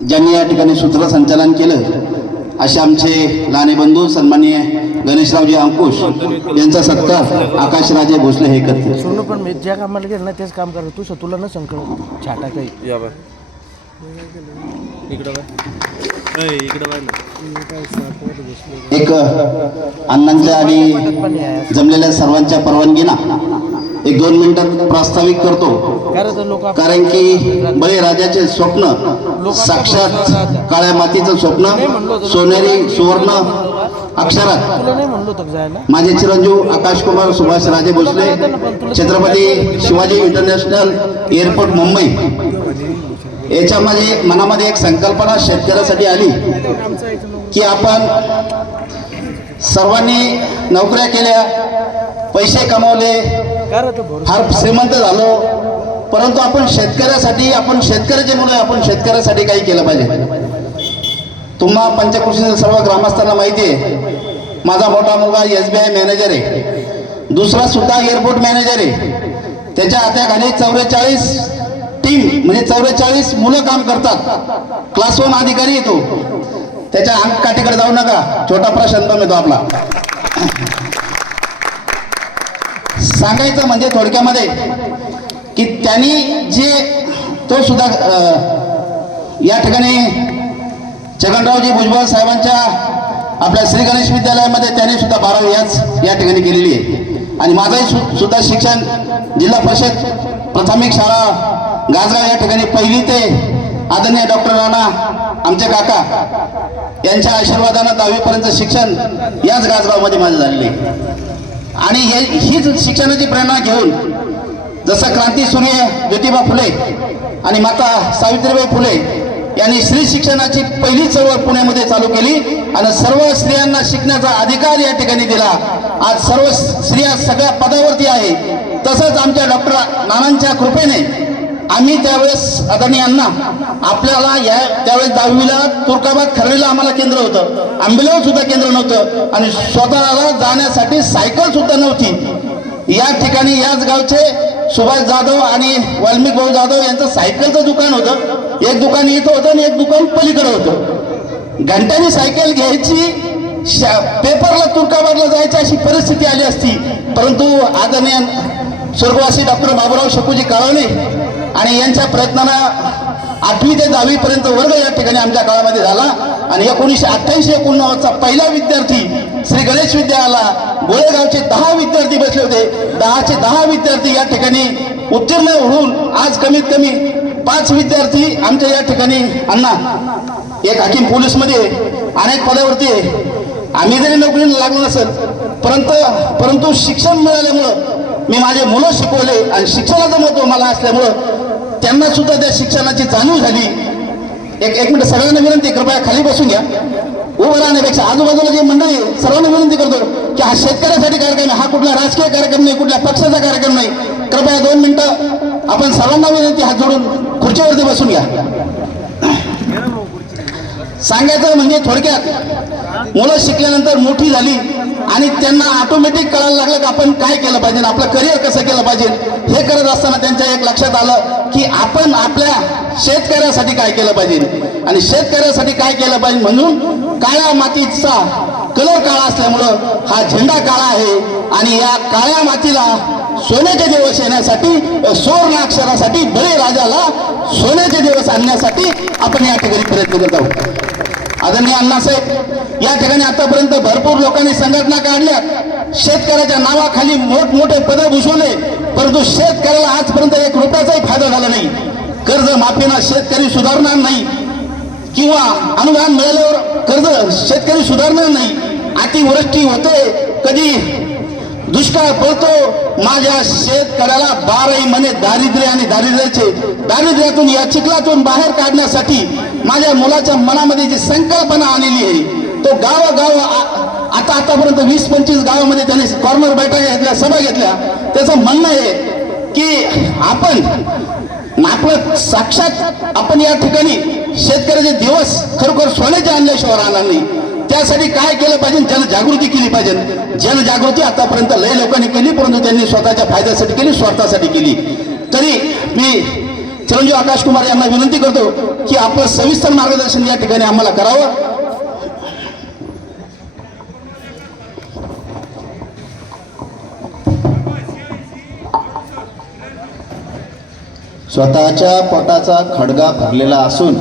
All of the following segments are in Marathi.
ज्यांनी या ठिकाणी सूत्रसंचालन केलं असे आमचे लहाने बंधू सन्माननीय गणेशरावजी अंकुश यांचा सत्कार आकाशराजे भोसले हे करतील. सोनं पण मी ज्या कामाला गेलं ना तेच काम करत. तू तुला न संकट छाटा काही एक अण्णांच्या आणि जमलेल्या सर्वांच्या परवानगीना एक दोन मिनिटात प्रास्ताविक करतो. कारण की बळीराजाचे स्वप्न साक्षात काळ्या मातीचं स्वप्न सोनेरी सुवर्ण अक्षरात. माझे चिरंजीव आकाश कुमार सुभाष राजे भोसले छत्रपती शिवाजी इंटरनॅशनल एअरपोर्ट मुंबई. याच्यामध्ये मनामध्ये एक संकल्पना शेतकऱ्यासाठी आली की आपण सर्वांनी नोकऱ्या केल्या पैसे कमावले फार श्रीमंत झालो परंतु आपण शेतकऱ्यासाठी आपण शेतकऱ्याचे मुलं आपण शेतकऱ्यासाठी काही केलं पाहिजे. तुम्हा पंचकृषी सर्व ग्रामस्थांना माहिती आहे माझा मोठा मुलगा एस बी आय मॅनेजर आहे. दुसरा सुद्धा एअरपोर्ट मॅनेजर आहे. त्याच्या हाताखाली चौवेचाळीस टीम म्हणजे चौवेचाळीस मुलं काम करतात. क्लास वन अधिकारी येतो. त्याच्या अंक काठीकडे जाऊ नका. छोटा प्रशांत येतो आपला. सांगायचं म्हणजे थोडक्यामध्ये की त्यांनी जे तो सुद्धा अं, या ठिकाणी छगनरावजी भुजबळ साहेबांच्या आपल्या श्री गणेश विद्यालयामध्ये त्यांनी सुद्धा बारावी याच या ठिकाणी केलेली आहे. आणि माझंही सुद्धा शिक्षण जिल्हा परिषद प्राथमिक शाळा गाजगाव या ठिकाणी पहिली ते आदरणीय डॉक्टर राणा आमचे काका यांच्या आशीर्वादानं दहावीपर्यंत शिक्षण याच गाजगावमध्ये माझं झालेलं आहे. आणि हे हीच शिक्षणाची प्रेरणा घेऊन जसं क्रांती सूर्य ज्योतिबा फुले आणि माता सावित्रीबाई फुले यांनी स्त्री शिक्षणाची पहिली चळवळ पुण्यामध्ये चालू केली आणि सर्व स्त्रियांना शिकण्याचा अधिकार या ठिकाणी दिला. आज सर्व स्त्रिया सगळ्या पदावरती आहे. तसंच आमच्या डॉक्टर नानांच्या कृपेने आम्ही त्यावेळेस आदरणीयांना आपल्याला या त्यावेळेस दहावीला तुर्काबाद खरडीला आम्हाला केंद्र होतं. आंबेलावर सुद्धा केंद्र नव्हतं. आणि स्वतःला जाण्यासाठी सायकल सुद्धा नव्हती. या ठिकाणी याच गावचे सुभाष जाधव आणि वाल्मिक भाऊ जाधव यांचं सायकलचं दुकान होतं. एक दुकान इथं होतं आणि एक दुकान पलीकडे होतं. घंट्यानी सायकल घ्यायची पेपरला तुर्काबादला जायची अशी परिस्थिती आली असती. परंतु आदरणीय स्वर्गवासी डॉक्टर बाबूराव शकूजी काळवणे आणि यांच्या प्रयत्नानं आठवी ते दहावी पर्यंत वर्ग या ठिकाणी आमच्या काळामध्ये झाला. आणि एकोणीसशे अठ्ठ्याऐंशी एकोणनव्वदचा पहिला विद्यार्थी श्री गणेश विद्यालयाला गोळेगावचे दहा विद्यार्थी बसले होते. दहाचे दहा विद्यार्थी या ठिकाणी उत्तीर्ण होऊन आज कमीत कमी पाच विद्यार्थी आमच्या या ठिकाणी अण्णा एक हाकीम पोलीसमध्ये अनेक पदावरती आहे. आम्ही जरी नोकरीला लागलो नसेल परंतु परंतु शिक्षण मिळाल्यामुळं मी माझे मुलं शिकवले आणि शिक्षणाचं महत्त्व मला असल्यामुळं त्यांना सुद्धा त्या शिक्षणाची जाणीव झाली. एक एक मिनिट सगळ्यांना विनंती कृपया खाली बसून घ्या. उभं राहण्यापेक्षा आजूबाजूला जे मंडळी आहे, सर्वांना विनंती करतो की हा शेतकऱ्यासाठी कार्यक्रम आहे हा कुठला राजकीय कार्यक्रम नाही कुठल्या पक्षाचा कार्यक्रम नाही. कृपया दोन मिनिटं आपण सर्वांना विनंती हात जोडून खुर्चीवरती बसून घ्या. सांगायचं म्हणजे थोडक्यात मुलं शिकल्यानंतर मोठी झाली आणि त्यांना ऑटोमॅटिक कळायला लागलं की आपण काय केलं पाहिजे आपलं करिअर कसं केलं पाहिजे हे करत असताना त्यांच्या एक लक्षात आलं की आपण आपल्या शेतकऱ्यासाठी काय केलं पाहिजे? आणि शेतकऱ्यासाठी काय केलं पाहिजे म्हणून काळ्या मातीचा कलर काळा असल्यामुळं हा झेंडा काळा आहे. आणि या काळ्या मातीला सोन्याचे दिवस येण्यासाठी सुवर्ण अक्षरासाठी बळे राजाला सोन्याचे दिवस आणण्यासाठी आपण या ठिकाणी प्रयत्न करत आहोत. आदरणीय अण्णासाहेब या ठिकाणी आतापर्यंत भरपूर लोकांनी संघटना काढल्या. शेतकऱ्याच्या नावाखाली मोठमोठे पद भूषवले परंतु शेतकऱ्याला आजपर्यंत एक रुपयाचाही फायदा झाला नाही. कर्ज माफीना शेतकरी सुधारणार नाही. किंवा अनुदान मिळाल्यावर कर्ज शेतकरी सुधारणार नाही. अतिवृष्टी होते कधी दुष्काळ पडतो माझ्या शेतकऱ्याला बाराही महिने दारिद्र्य आणि दारिद्र्याचे दारिद्र्यातून या चिखलातून बाहेर काढण्यासाठी माझ्या मुलाच्या मनामध्ये जी संकल्पना आलेली आहे तो गावागाव आता आतापर्यंत वीस पंचवीस गावामध्ये त्याने कॉर्नर बैठका घेतल्या सभा घेतल्या. त्याचं म्हणणं आहे की आपण आपलं साक्षात आपण या ठिकाणी शेतकऱ्याचे दिवस खरोखर सोन्याचे आणल्याशिवाय राहणार नाही. त्यासाठी काय केलं पाहिजे? जनजागृती केली पाहिजे. जनजागृती आतापर्यंत लय लोकांनी केली परंतु त्यांनी स्वतःच्या फायद्यासाठी केली स्वार्थासाठी केली. तरी मी चिरंजीव आकाश कुमार यांना विनंती करतो की आपलं सविस्तर मार्गदर्शन या ठिकाणी आम्हाला करावं. स्वतःच्या पोटाचा खडगा भरलेला असून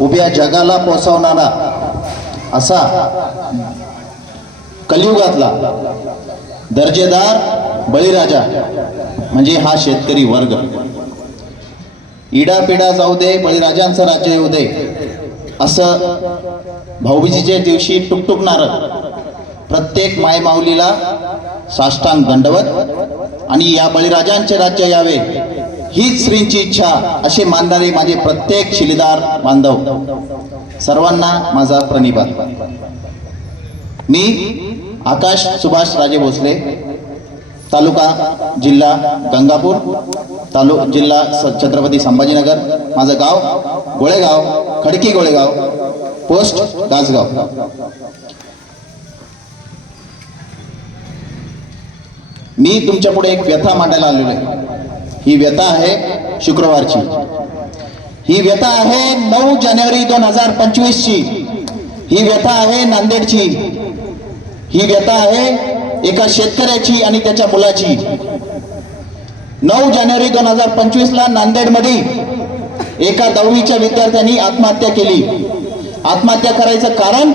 उभ्या जगाला पोचवणारा असा कलियुगातला दर्जेदार बळीराजा म्हणजे हा शेतकरी वर्ग. इडापिडा जाऊ दे बळीराजांचं राज्य येऊ दे असं भाऊबीजीच्या दिवशी टुकटुकणार प्रत्येक मायमाऊलीला साष्टांग दंडवत आणि या बळीराजांचे राज्य यावे. हीच श्रींची इच्छा असे मानणारे माझे प्रत्येक शिलीदार बांधव. सर्वांना माझा प्रणिपात मी आकाश सुभाष राजे भोसले तालुका जिल्हा गंगापूर तालु जिल्हा स- छत्रपती संभाजीनगर माझं गाव गोळेगाव खडकी गोळेगाव पोस्ट गासगाव मी तुमच्यापुढे एक व्यथा मांडायला आलेलो आहे. ही व्यथा आहे शुक्रवारची. ही व्यथा आहे नऊ जानेवारी दोन हजार पंचवीस ची ही व्यथा आहे नांदेडची. ही व्यथा आहे एका शेतकऱ्याची आणि त्याच्या मुलाची. नऊ जानेवारी दोन हजार पंचवीस ला नांदेडमध्ये एका दहावीच्या विद्यार्थ्यांनी आत्महत्या केली. आत्महत्या करायचं कारण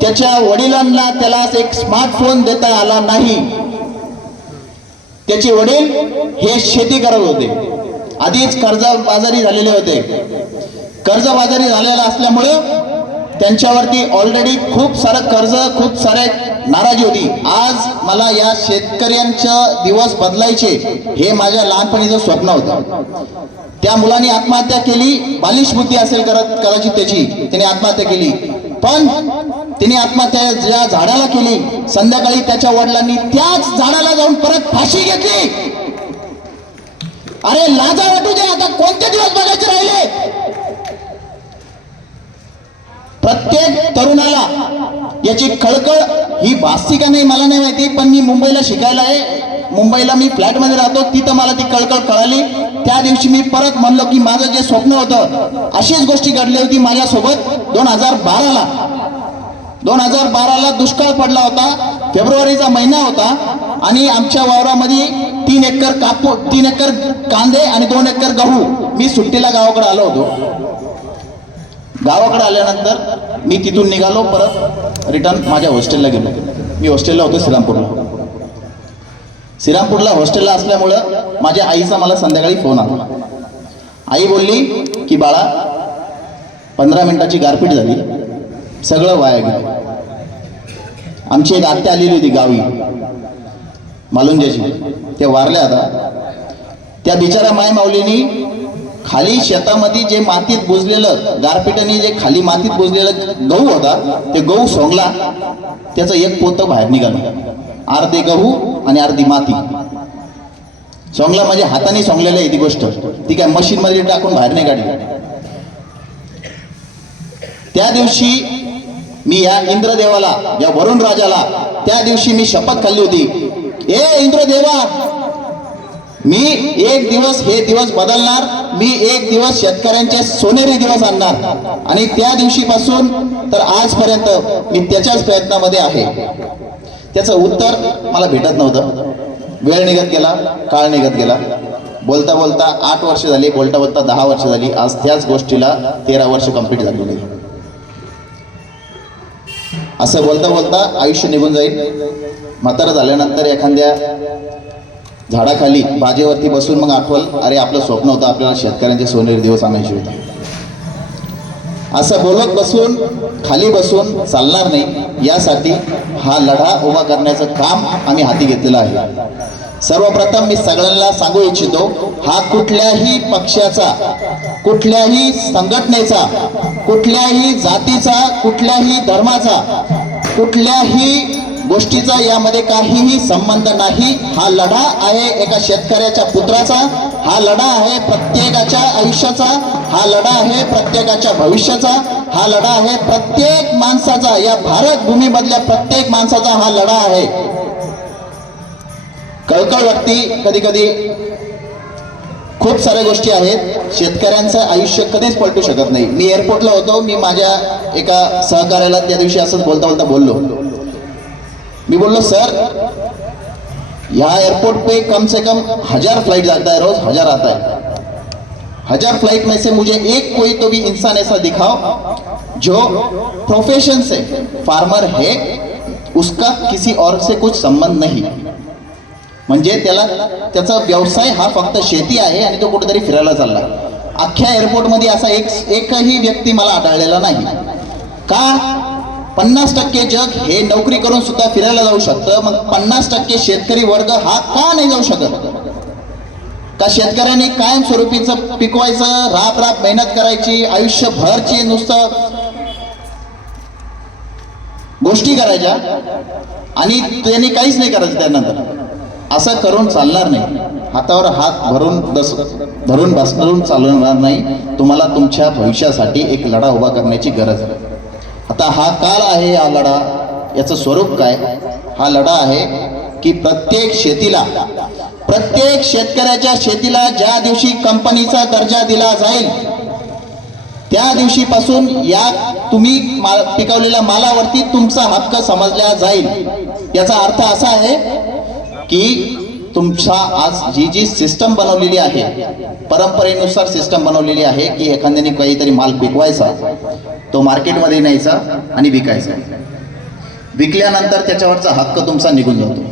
त्याच्या वडिलांना त्याला एक स्मार्टफोन देता आला नाही. त्याचे वडील हे शेती करत होते. आधीच कर्जबाजारी झालेले होते. कर्जबाजारी झालेला असल्यामुळं त्यांच्यावरती ऑलरेडी खूप सारं कर्ज खूप सारे नाराजी होती. आज मला या शेतकऱ्यांचं दिवस बदलायचे हे माझ्या लहानपणीचं स्वप्न होतं. त्या मुलांनी आत्महत्या केली बालिश बुद्धी असेल करत कदाचित त्याची त्याने आत्महत्या केली. पण तिने आत्महत्या ज्या झाडाला केली. संध्याकाळी त्याच्या वडिलांनी त्याच झाडाला जाऊन परत फाशी घेतली. अरे लाजा वाटू दे आता कोणते दिवस बघायचे राहिले? प्रत्येक तरुणाला याची कळकळ ही भासती का नाही मला नाही माहिती पण मी मुंबईला शिकायला आहे. मुंबईला मी फ्लॅटमध्ये राहतो तिथं मला ती कळकळ कळाली. त्या दिवशी मी परत म्हणलो की माझं जे स्वप्न होतं अशीच गोष्टी घडली होती माझ्यासोबत. दोन हजार बाराला. दोन हजार बाराला दुष्काळ पडला होता. फेब्रुवारीचा महिना होता. आणि आमच्या वावरामध्ये तीन एकर कापू तीन एकर कांदे आणि दोन एकर गहू. मी सुट्टीला गावाकडे आलो होतो. गावाकडे आल्यानंतर मी तिथून निघालो परत रिटर्न माझ्या हॉस्टेलला गेलो. मी हॉस्टेलला होतो श्रीरामपूरला. श्रीरामपूरला हॉस्टेलला असल्यामुळं माझ्या आईचा मला संध्याकाळी फोन आला. आई बोलली की बाळा पंधरा मिनिटाची गारपीट झाली. सगळं वाया गेलं. आमची एक आत्या आलेली होती गावी मालुंजाची. त्या वारल्या आता. त्या बिचारा माय माऊलीनी खाली शेतामध्ये जे मातीत बुजलेलं गारपिटाने जे खाली मातीत बुजलेलं गहू होता ते गहू सोंगला. त्याचं एक पोतं बाहेर निघालं. अर्धे गहू आणि अर्धी माती. सोंगला म्हणजे हाताने सोंगलेलं आहे ती गोष्ट. ती काय मशीन मध्ये टाकून बाहेर नाही काढली. त्या दिवशी मी या इंद्रदेवाला या वरुण राजाला त्या दिवशी मी शपथ खाल्ली होती. ए इंद्रदेवा मी एक दिवस हे दिवस बदलणार मी एक दिवस शेतकऱ्यांचे सोनेरी दिवस आणणार. आणि त्या दिवशीपासून तर आजपर्यंत मी त्याच्याच प्रयत्नामध्ये आहे. त्याचं उत्तर मला भेटत नव्हतं. वेळ निघत गेला काळ निघत गेला. बोलता बोलता आठ वर्ष झाली बोलता बोलता दहा वर्ष झाली. आज त्याच गोष्टीला तेरा वर्ष कंप्लीट झालेली असं बोलता बोलता आयुष्य निघून जाईल. म्हातारं झाल्यानंतर एखाद्या झाडाखाली बाजेवरती बसून मग आठवल अरे आपलं स्वप्न होतं आपल्याला शेतकऱ्यांचे सोनेरी दिवस आणायचे होते. असं बोलत बसून खाली बसून चालणार नाही. यासाठी हा लढा उभा करण्याचं काम आम्ही हाती घेतलेलं आहे. सर्वप्रथम मी सगळ्यांना सांगू इच्छितो हा कुठल्याही पक्षाचा कुठल्याही संघटनेचा कुठल्याही जातीचा कुठल्याही धर्माचा कुठल्याही गोष्टीचा यामध्ये काहीही संबंध नाही. हा लढा आहे एका शेतकऱ्याच्या पुत्राचा. हा लढा आहे प्रत्येकाच्या आयुष्याचा. हा लढा आहे प्रत्येकाच्या भविष्याचा. हा लढा आहे प्रत्येक माणसाचा. या भारत भूमीमधल्या प्रत्येक माणसाचा हा लढा आहे. कळकळ व्यक्ती कधी कधी खूप साऱ्या गोष्टी आहेत. शेतकऱ्यांचं आयुष्य कधीच पलटू शकत नाही. मी एअरपोर्टला होतो. मी माझ्या एका सहकार्याला त्या दिवशी असंच बोलता बोलता बोललो. मी बोललो सर यहाँ एयरपोर्ट पे कम से कम हजार फ्लाइट जाता है रोज हजार आता है। हजार फ्लाइट में से मुझे एक कोई तो भी इंसान ऐसा दिखाओ जो प्रोफेशन से फार्मर है उसका किसी और से कुछ संबंध नहीं। म्हणजे त्याला त्याचा व्यवसाय हा फक्त शेती आहे आणि तो कुठेतरी फिरायला चालला अख्ख्या एअरपोर्टमध्ये असा एक एकही व्यक्ती मला आढळलेला नाही. का? पन्नास टक्के जग हे नोकरी करून सुद्धा फिरायला जाऊ शकतं. मग पन्नास टक्के शेतकरी वर्ग हा का नाही जाऊ शकत? का शेतकऱ्यांनी कायमस्वरूपीचं पिकवायचं राब राब मेहनत करायची आयुष्यभरची नुसतं गोष्टी करायच्या आणि त्यांनी काहीच नाही करायचं त्यानंतर? असं करून चालणार नाही. हातावर हात भरून बस धरून बसणून चालणार नाही. तुम्हाला तुमच्या भविष्यासाठी एक लढा उभा करण्याची गरज आहे. आता हा काल आहे हा लढा. याचं स्वरूप काय? हा लढा आहे की प्रत्येक शेतीला प्रत्येक शेतकऱ्याच्या शेतीला ज्या दिवशी कंपनीचा दर्जा दिला जाईल त्या दिवशीपासून या तुम्ही माल पिकवलेल्या मालावरती तुमचा हक्क समजला जाईल. याचा अर्थ असा आहे की तुमचा आज जी जी सिस्टम बनवलेली आहे परंपरेनुसार सिस्टम बनवलेली आहे की एखाद्याने काहीतरी माल पिकवायचा तो मार्केटमध्ये न्यायचा आणि विकायचा. विकल्यानंतर त्याच्यावरचा हक्क तुमचा निघून जातो.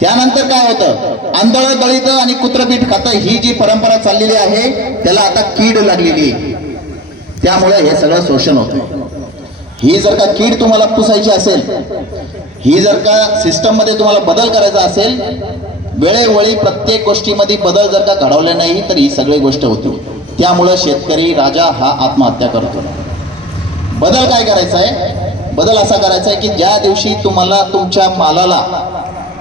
त्यानंतर काय होतं? आंधळ दळीत आणि कुत्रपीठ खातं ही जी परंपरा चाललेली आहे त्याला आता कीड लागलेली आहे. त्यामुळे हे सगळं शोषण होतं ही जर का कीड तुम्हाला पुसायची असेल ही जर का सिस्टममध्ये तुम्हाला बदल करायचा असेल वेळेवेळी प्रत्येक गोष्टीमध्ये बदल जर का घडवले नाही तर ही सगळी गोष्ट होती. त्यामुळं शेतकरी राजा हा आत्महत्या करतो. बदल काय करायचा आहे बदल असा करायचा आहे की ज्या दिवशी तुम्हाला तुमच्या मालाला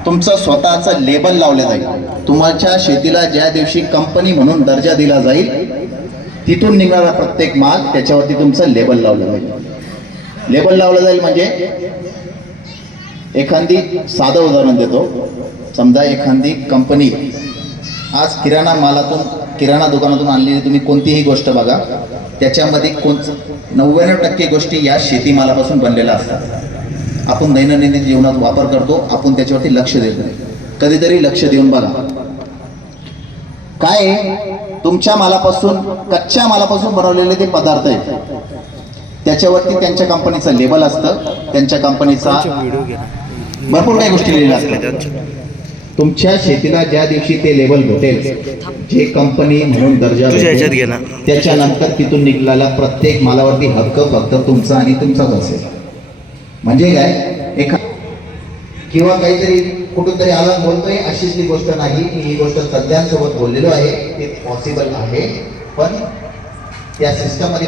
तुमचं स्वतःचं लेबल लावलं जाईल तुमच्या शेतीला ज्या दिवशी कंपनी म्हणून दर्जा दिला जाईल तिथून निघणारा प्रत्येक माल त्याच्यावरती तुमचं लेबल लावलं जाईल. लेबल लावलं जाईल म्हणजे एखादी साधं उदाहरण देतो. समजा एखादी कंपनी आज किराणा मालातून किराणा दुकानातून आणलेली तुम्ही कोणतीही गोष्ट बघा. त्याच्यामध्ये कोण नव्याण्णव टक्के गोष्टी या शेतीमालापासून बनलेल्या असतात. आपण दैनंदिन जीवनात वापर करतो. आपण त्याच्यावरती लक्ष देत कधीतरी लक्ष देऊन बघा. काय? तुमच्या मालापासून कच्च्या मालापासून बनवलेले ते पदार्थ आहेत. त्याच्यावरती त्यांच्या कंपनीचं लेबल असतं. त्यांच्या कंपनीचा भरपूर काही गोष्टी लिहिलेल्या असतात. तुमच्या शेतीला ज्या दिवशी ते लेबल भेटेल जे कंपनी म्हणून दर्जा भेटेल. त्याच्यानंतर तिथून निघालेला प्रत्येक मालावरती हक्क फक्त तुमचा आणि तुमचाच असेल म्हणजे काय एखा किंवा काहीतरी कुठून तरी आला बोलतोय अशीच ती गोष्ट नाही मी ही गोष्ट तज्ञांसोबत बोललेलो आहे ते पॉसिबल आहे पण त्या सिस्टममध्ये